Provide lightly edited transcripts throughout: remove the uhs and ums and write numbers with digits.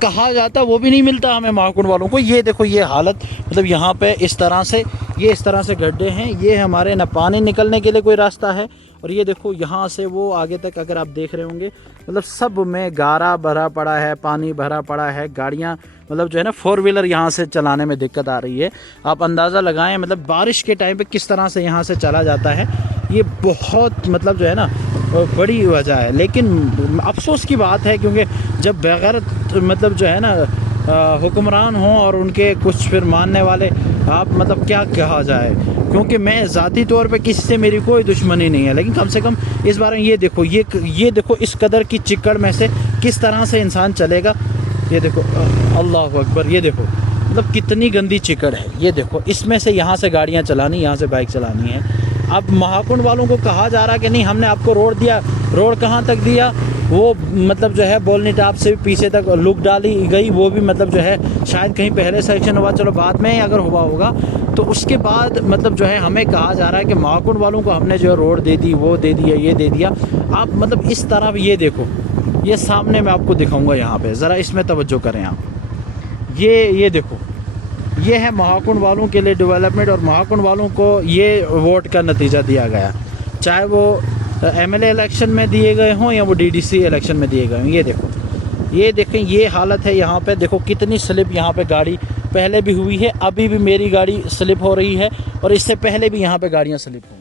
کہا جاتا وہ بھی نہیں ملتا ہمیں مہاکنڈ والوں کو. یہ دیکھو یہ حالت, مطلب یہاں پہ اس طرح سے گڈھے ہیں. یہ ہمارے نہ پانی نکلنے کے لیے کوئی راستہ ہے, اور یہ دیکھو یہاں سے وہ آگے تک اگر آپ دیکھ رہے ہوں گے, مطلب سب میں گارا بھرا پڑا ہے, پانی بھرا پڑا ہے. گاڑیاں مطلب جو ہے نا 4 ویلر یہاں سے چلانے میں دقت آ رہی ہے. آپ اندازہ لگائیں مطلب بارش کے ٹائم پہ کس طرح سے یہاں سے چلا جاتا ہے. یہ بہت مطلب جو ہے نا بڑی وجہ ہے. لیکن افسوس کی بات ہے کیونکہ جب بغیر مطلب جو ہے نا حکمران ہوں اور ان کے کچھ پھر ماننے والے, آپ مطلب کیا کہا جائے, کیونکہ میں ذاتی طور پہ کسی سے میری کوئی دشمنی نہیں ہے, لیکن کم سے کم اس بارے میں یہ دیکھو اس قدر کی چکڑ میں سے کس طرح سے انسان چلے گا. یہ دیکھو اللہ اکبر, یہ دیکھو مطلب کتنی گندی چکڑ ہے. یہ دیکھو اس میں سے یہاں سے گاڑیاں چلانی, یہاں سے بائک چلانی ہے. اب مہاکنڈ والوں کو کہا جا رہا کہ نہیں ہم نے آپ کو روڈ دیا. روڈ کہاں تک دیا, وہ مطلب جو ہے بولنی ٹاپ سے پیچھے تک لک ڈالی گئی, وہ بھی مطلب جو ہے شاید کہیں پہلے سیکشن ہوا, چلو بعد میں اگر ہوا ہوگا. تو اس کے بعد مطلب جو ہے ہمیں کہا جا رہا ہے کہ مہاکنڈ والوں کو ہم نے جو ہے روڈ دے دی, وہ دے دیا, یہ دے دیا. آپ مطلب اس طرح یہ دیکھو, یہ سامنے میں آپ کو دکھاؤں گا یہاں پہ, ذرا اس میں توجہ کریں آپ. یہ دیکھو یہ ہے مہاکنڈ والوں کے لیے ڈیولپمنٹ, اور مہاکنڈ والوں کو یہ ووٹ کا نتیجہ دیا گیا, چاہے وہ ایم ایل اے الیکشن میں دیے گئے ہوں یا وہ ڈی ڈی سی الیکشن میں دیے گئے ہوں. یہ دیکھو, یہ دیکھیں یہ حالت ہے یہاں پہ. دیکھو کتنی سلپ یہاں پہ گاڑی پہلے بھی ہوئی ہے, ابھی بھی میری گاڑی سلپ ہو رہی ہے, اور اس سے پہلے بھی یہاں پہ گاڑیاں سلپ ہوئی.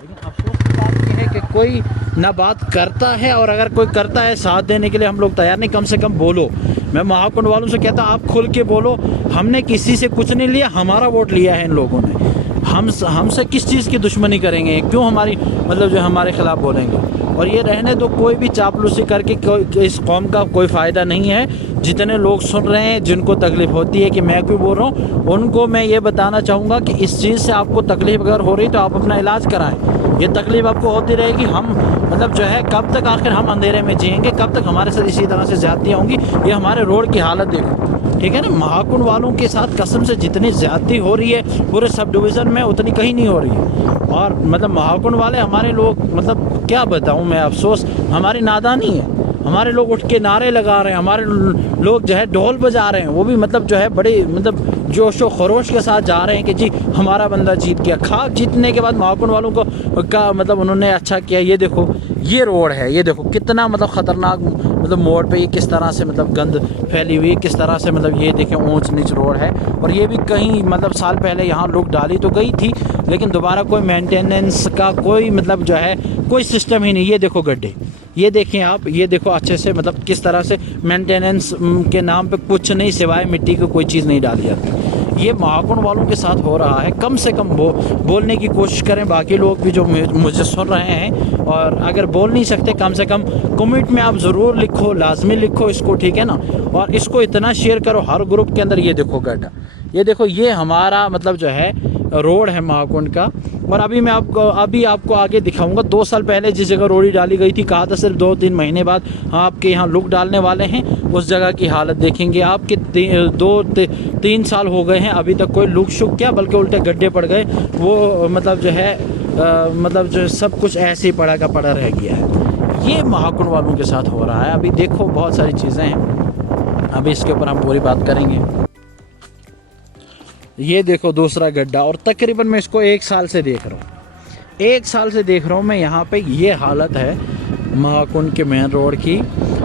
لیکن افسوس کی بات یہ ہے کہ کوئی نہ بات کرتا ہے, اور اگر کوئی کرتا ہے ساتھ دینے کے لیے ہم لوگ تیار نہیں. کم سے کم بولو. میں مہاکنڈ والوں سے کہتا آپ کھل کے بولو, ہم نے کسی سے کچھ نہیں لیا, ہمارا ووٹ لیا ہے ان لوگوں نے. ہم سے کس چیز کی دشمنی کریں گے, کیوں ہماری مطلب جو ہمارے خلاف بولیں گے. اور یہ رہنے دو, کوئی بھی چاپلوسی کر کے اس قوم کا کوئی فائدہ نہیں ہے. جتنے لوگ سن رہے ہیں جن کو تکلیف ہوتی ہے کہ میں کیوں بول رہا ہوں, ان کو میں یہ بتانا چاہوں گا کہ اس چیز سے آپ کو تکلیف اگر ہو رہی تو آپ اپنا علاج کرائیں. یہ تکلیف آپ کو ہوتی رہے گی. ہم مطلب جو ہے کب تک آخر ہم اندھیرے میں جئیں گے, کب تک ہمارے ساتھ اسی طرح سے زیادتیاں ہوں گی. یہ ہمارے روڈ کی حالت دیکھو, ٹھیک ہے نا. مہاکنڈ والوں کے ساتھ قسم سے جتنی زیادتی ہو رہی ہے پورے سب ڈویژن میں اتنی کہیں نہیں ہو رہی ہے. اور مطلب مہاکنڈ والے ہمارے لوگ, مطلب کیا بتاؤں میں, افسوس ہماری نادانی ہے. ہمارے لوگ اٹھ کے نعرے لگا رہے ہیں, ہمارے لوگ جو ہے ڈھول بجا رہے ہیں, وہ بھی مطلب جو ہے بڑی مطلب جوش و خروش کے ساتھ جا رہے ہیں کہ جی ہمارا بندہ جیت گیا. کھاک جیتنے کے بعد مہاکنڈ والوں کو کا مطلب انہوں نے اچھا کیا. یہ دیکھو یہ روڈ ہے, یہ دیکھو کتنا مطلب خطرناک مطلب موڑ پہ یہ کس طرح سے مطلب گند پھیلی ہوئی, کس طرح سے مطلب یہ دیکھیں اونچ نیچ روڈ ہے. اور یہ بھی کہیں مطلب سال پہلے یہاں لوگ ڈالی تو گئی تھی, لیکن دوبارہ کوئی مینٹیننس کا کوئی مطلب جو ہے کوئی سسٹم ہی نہیں. یہ دیکھو گڈھے, یہ دیکھیں آپ, یہ دیکھو اچھے سے مطلب کس طرح سے مینٹیننس کے نام پہ کچھ نہیں سوائے مٹی کی کوئی چیز نہیں ڈالی جاتی. یہ مہاکنڈ والوں کے ساتھ ہو رہا ہے. کم سے کم بولنے کی کوشش کریں باقی لوگ بھی جو مجھے سن رہے ہیں, اور اگر بول نہیں سکتے کم سے کم کمنٹ میں آپ ضرور لکھو, لازمی لکھو اس کو, ٹھیک ہے نا. اور اس کو اتنا شیئر کرو ہر گروپ کے اندر. یہ دیکھو گڈھا, یہ دیکھو یہ ہمارا مطلب جو ہے روڈ ہے مہاکنڈ کا. اور ابھی میں آپ کو آگے دکھاؤں گا. 2 سال پہلے جس جگہ روڈی ڈالی گئی تھی, کہا تھا صرف 2-3 مہینے بعد آپ کے یہاں لک ڈالنے والے ہیں. اس جگہ کی حالت دیکھیں گے آپ کہ 2-3 سال ہو گئے ہیں, ابھی تک کوئی لک شک کیا بلکہ الٹے گڈھے پڑ گئے. وہ مطلب جو ہے مطلب جو سب کچھ ایسے ہی پڑا کا پڑا رہ گیا ہے. یہ مہاکنڈ والوں کے ساتھ ہو رہا ہے. ابھی دیکھو بہت ساری چیزیں ہیں, ابھی اس کے اوپر ہم پوری بات کریں گے. یہ دیکھو دوسرا گڈھا, اور تقریباً میں اس کو 1 سال سے دیکھ رہا ہوں. 1 سال سے دیکھ رہا ہوں میں یہاں پہ. یہ حالت ہے مہاکنڈ کے مین روڈ کی.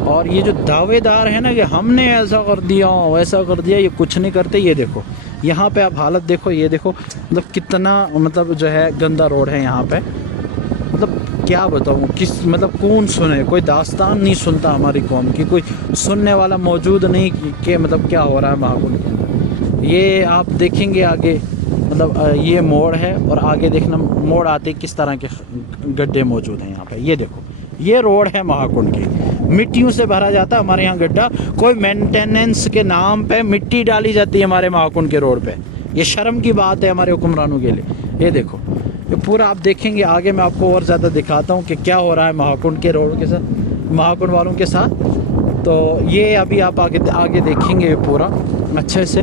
اور یہ جو دعوے دار ہیں نا کہ ہم نے ایسا کر دیا ویسا کر دیا, یہ کچھ نہیں کرتے. یہ دیکھو یہاں پہ آپ حالت دیکھو, یہ دیکھو مطلب کتنا مطلب جو ہے گندا روڈ ہے یہاں پہ. مطلب کیا بتاؤں, کس مطلب کون سنے, کوئی داستان نہیں سنتا ہماری قوم کی, کوئی سننے والا موجود نہیں کہ مطلب کیا ہو رہا ہے مہاکنڈ کے اندر. یہ آپ دیکھیں گے آگے, مطلب یہ موڑ ہے, اور آگے دیکھنا موڑ آتے کس طرح کے گڈھے موجود ہیں یہاں پہ. یہ دیکھو یہ روڈ ہے مہاکنڈ کی, مٹیوں سے بھرا جاتا ہے ہمارے یہاں گڈھا. کوئی مینٹیننس کے نام پہ مٹی ڈالی جاتی ہے ہمارے مہاکنڈ کے روڈ پہ. یہ شرم کی بات ہے ہمارے حکمرانوں کے لیے. یہ دیکھو یہ پورا آپ دیکھیں گے آگے, میں آپ کو اور زیادہ دکھاتا ہوں کہ کیا ہو رہا ہے مہاکنڈ کے روڈ کے ساتھ, مہاکنڈ والوں کے ساتھ. تو یہ ابھی آپ آگے دیکھیں گے پورا اچھے سے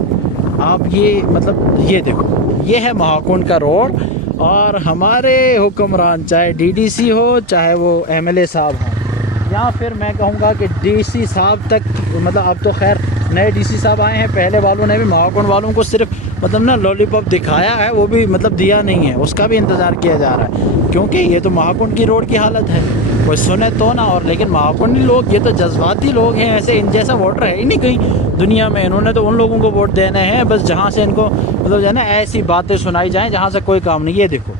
آپ. یہ مطلب یہ دیکھو یہ ہے مہاکنڈ کا روڈ. اور ہمارے حکمران چاہے ڈی ڈی سی ہو چاہے وہ ایم ایل اے صاحب ہوں, یا پھر میں کہوں گا کہ ڈی سی صاحب تک، مطلب اب تو خیر نئے ڈی سی صاحب آئے ہیں، پہلے والوں نے بھی مہاکن والوں کو صرف مطلب نا لولی پاپ دکھایا ہے، وہ بھی مطلب دیا نہیں ہے، اس کا بھی انتظار کیا جا رہا ہے، کیونکہ یہ تو مہاکن کی روڈ کی حالت ہے، کوئی سنے تو نہ. اور لیکن مہاکنی لوگ یہ تو جذباتی لوگ ہیں، ایسے ان جیسا ووٹر ہے ہی نہیں کہیں دنیا میں. انہوں نے تو ان لوگوں کو ووٹ دینے ہیں بس جہاں سے ان کو مطلب جو ہے نا ایسی باتیں سنائی جائیں جہاں سے کوئی کام نہیں. یہ دیکھو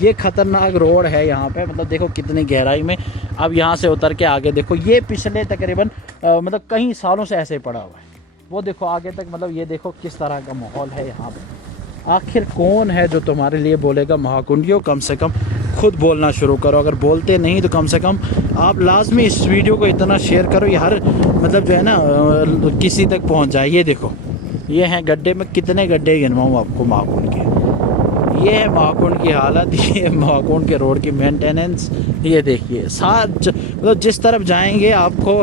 یہ خطرناک روڈ ہے یہاں پہ، مطلب دیکھو کتنی گہرائی میں. اب یہاں سے اتر کے آگے دیکھو، یہ پچھلے تقریباً مطلب کئی سالوں سے ایسے پڑا ہوا ہے. وہ دیکھو آگے تک، مطلب یہ دیکھو کس طرح کا ماحول ہے یہاں پہ. آخر کون ہے جو تمہارے لیے بولے گا مہاکنڈیوں؟ کم سے کم خود بولنا شروع کرو. اگر بولتے نہیں تو کم سے کم آپ لازمی اس ویڈیو کو اتنا شیئر کرو، یہ ہر مطلب جو ہے نا کسی تک پہنچ جائے. یہ دیکھو یہ ہیں گڈھے، میں کتنے گڈھے گنواؤں آپ کو مہاکنڈ کے. یہ ہے مہاکنڈ کی حالت، یہ مہاکنڈ کے روڈ کی مینٹیننس. یہ دیکھیے مطلب جس طرف جائیں گے آپ کو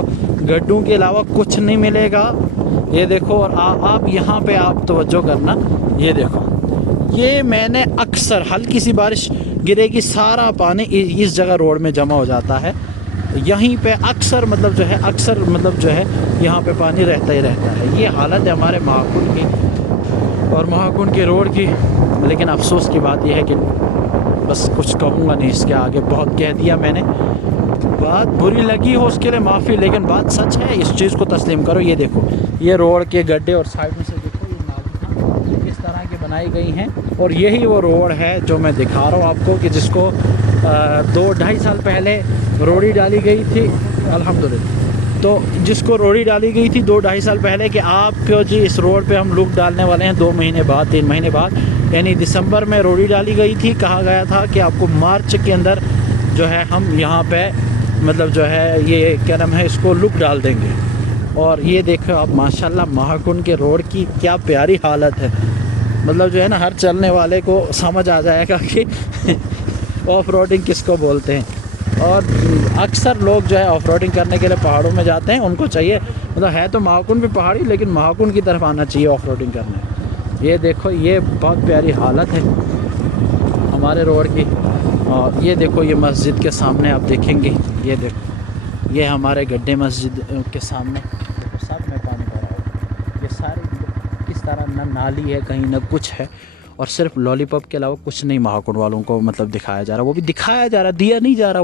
گڈھوں کے علاوہ کچھ نہیں ملے گا. یہ دیکھو، اور آپ یہاں پہ آپ توجہ کرنا. یہ دیکھو، یہ میں نے اکثر ہلکی سی بارش گرے گی سارا پانی اس جگہ روڈ میں جمع ہو جاتا ہے. یہیں پہ اکثر مطلب جو ہے یہاں پہ پانی رہتا ہی رہتا ہے. یہ حالت ہے ہمارے مہاکنڈ کی اور مہاکنڈ کے روڈ کی. لیکن افسوس کی بات یہ ہے کہ بس کچھ کہوں گا نہیں اس کے آگے، بہت کہہ دیا میں نے. بات بری لگی ہو اس کے لیے معافی، لیکن بات سچ ہے، اس چیز کو تسلیم کرو. یہ دیکھو یہ روڈ کے گڈھے اور سائڈ میں سے دیکھو یہ نالیاں کس طرح کی بنائی گئی ہیں. اور یہی وہ روڈ ہے جو میں دکھا رہا ہوں آپ کو، کہ جس کو 2-2.5 سال پہلے روڑی ڈالی گئی تھی. الحمدللہ تو جس کو روڑی ڈالی گئی تھی 2-2.5 سال پہلے، کہ آپ کو جی اس روڈ پہ ہم لوگ ڈالنے والے ہیں 2 مہینے بعد 3 مہینے بعد، یعنی دسمبر میں روڑی ڈالی گئی تھی. کہا گیا تھا کہ آپ کو مارچ کے اندر جو ہے ہم یہاں پہ مطلب جو ہے یہ کیا نام ہے اس کو لک ڈال دیں گے. اور یہ دیکھو آپ ماشاءاللہ مہاکنڈ کے روڈ کی کیا پیاری حالت ہے. مطلب جو ہے نا ہر چلنے والے کو سمجھ آ جائے گا کہ آف روڈنگ کس کو بولتے ہیں. اور اکثر لوگ جو ہے آف روڈنگ کرنے کے لیے پہاڑوں میں جاتے ہیں. ان کو چاہیے، مطلب ہے تو مہاکنڈ بھی پہاڑی، لیکن مہاکنڈ کی طرف آنا چاہیے آف روڈنگ کرنے. یہ دیکھو یہ بہت پیاری حالت ہے ہمارے روڈ کی. اور یہ دیکھو یہ مسجد کے سامنے آپ دیکھیں گے، یہ دیکھو یہ ہمارے گڈھے مسجد کے سامنے دیکھو سب میں پانی بھرا ہوا. یہ ساری کس طرح نہ نالی ہے کہیں نہ کچھ ہے. اور صرف لالی پاپ کے علاوہ کچھ نہیں مہاکنڈ والوں کو مطلب دکھایا جا رہا. وہ بھی دکھایا جا رہا، دیا نہیں جا رہا.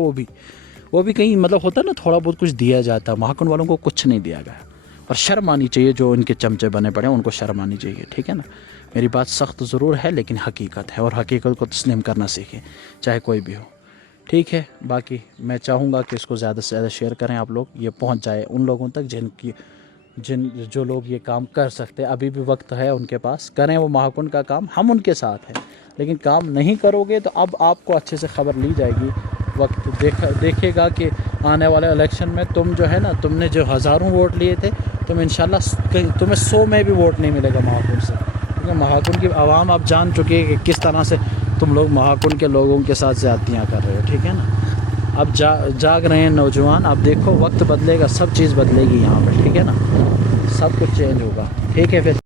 وہ بھی کہیں مطلب ہوتا ہے نا تھوڑا بہت کچھ دیا جاتا ہے. مہاکنڈ والوں کو کچھ نہیں دیا گیا. اور شرم آنی چاہیے، جو ان کے چمچے بنے پڑے ہیں ان کو شرم آنی چاہیے. ٹھیک ہے نا، میری بات سخت ضرور ہے لیکن حقیقت ہے، اور حقیقت کو تسلیم کرنا سیکھیں چاہے کوئی بھی ہو. ٹھیک ہے، باقی میں چاہوں گا کہ اس کو زیادہ سے زیادہ شیئر کریں آپ لوگ، یہ پہنچ جائے ان لوگوں تک جو لوگ یہ کام کر سکتے. ابھی بھی وقت ہے ان کے پاس، کریں وہ مہاکنڈ کا کام، ہم ان کے ساتھ ہیں. لیکن کام نہیں کرو گے تو اب آپ کو اچھے سے خبر لی جائے گی. وقت دیکھے گا کہ آنے والے الیکشن میں تم جو ہے نا، تم نے جو ہزاروں ووٹ لیے تھے، تم انشاءاللہ تمہیں 100 میں بھی ووٹ نہیں ملے گا مہاکنڈ سے. کیونکہ مہاکنڈ کی عوام اب جان چکی ہے کہ کس طرح سے تم لوگ مہاکنڈ کے لوگوں کے ساتھ زیادتیاں کر رہے ہو. ٹھیک ہے نا، اب جاگ رہے ہیں نوجوان. اب دیکھو وقت بدلے گا، سب چیز بدلے گی یہاں پہ. ٹھیک ہے نا، سب کچھ چینج ہوگا. ٹھیک ہے پھر.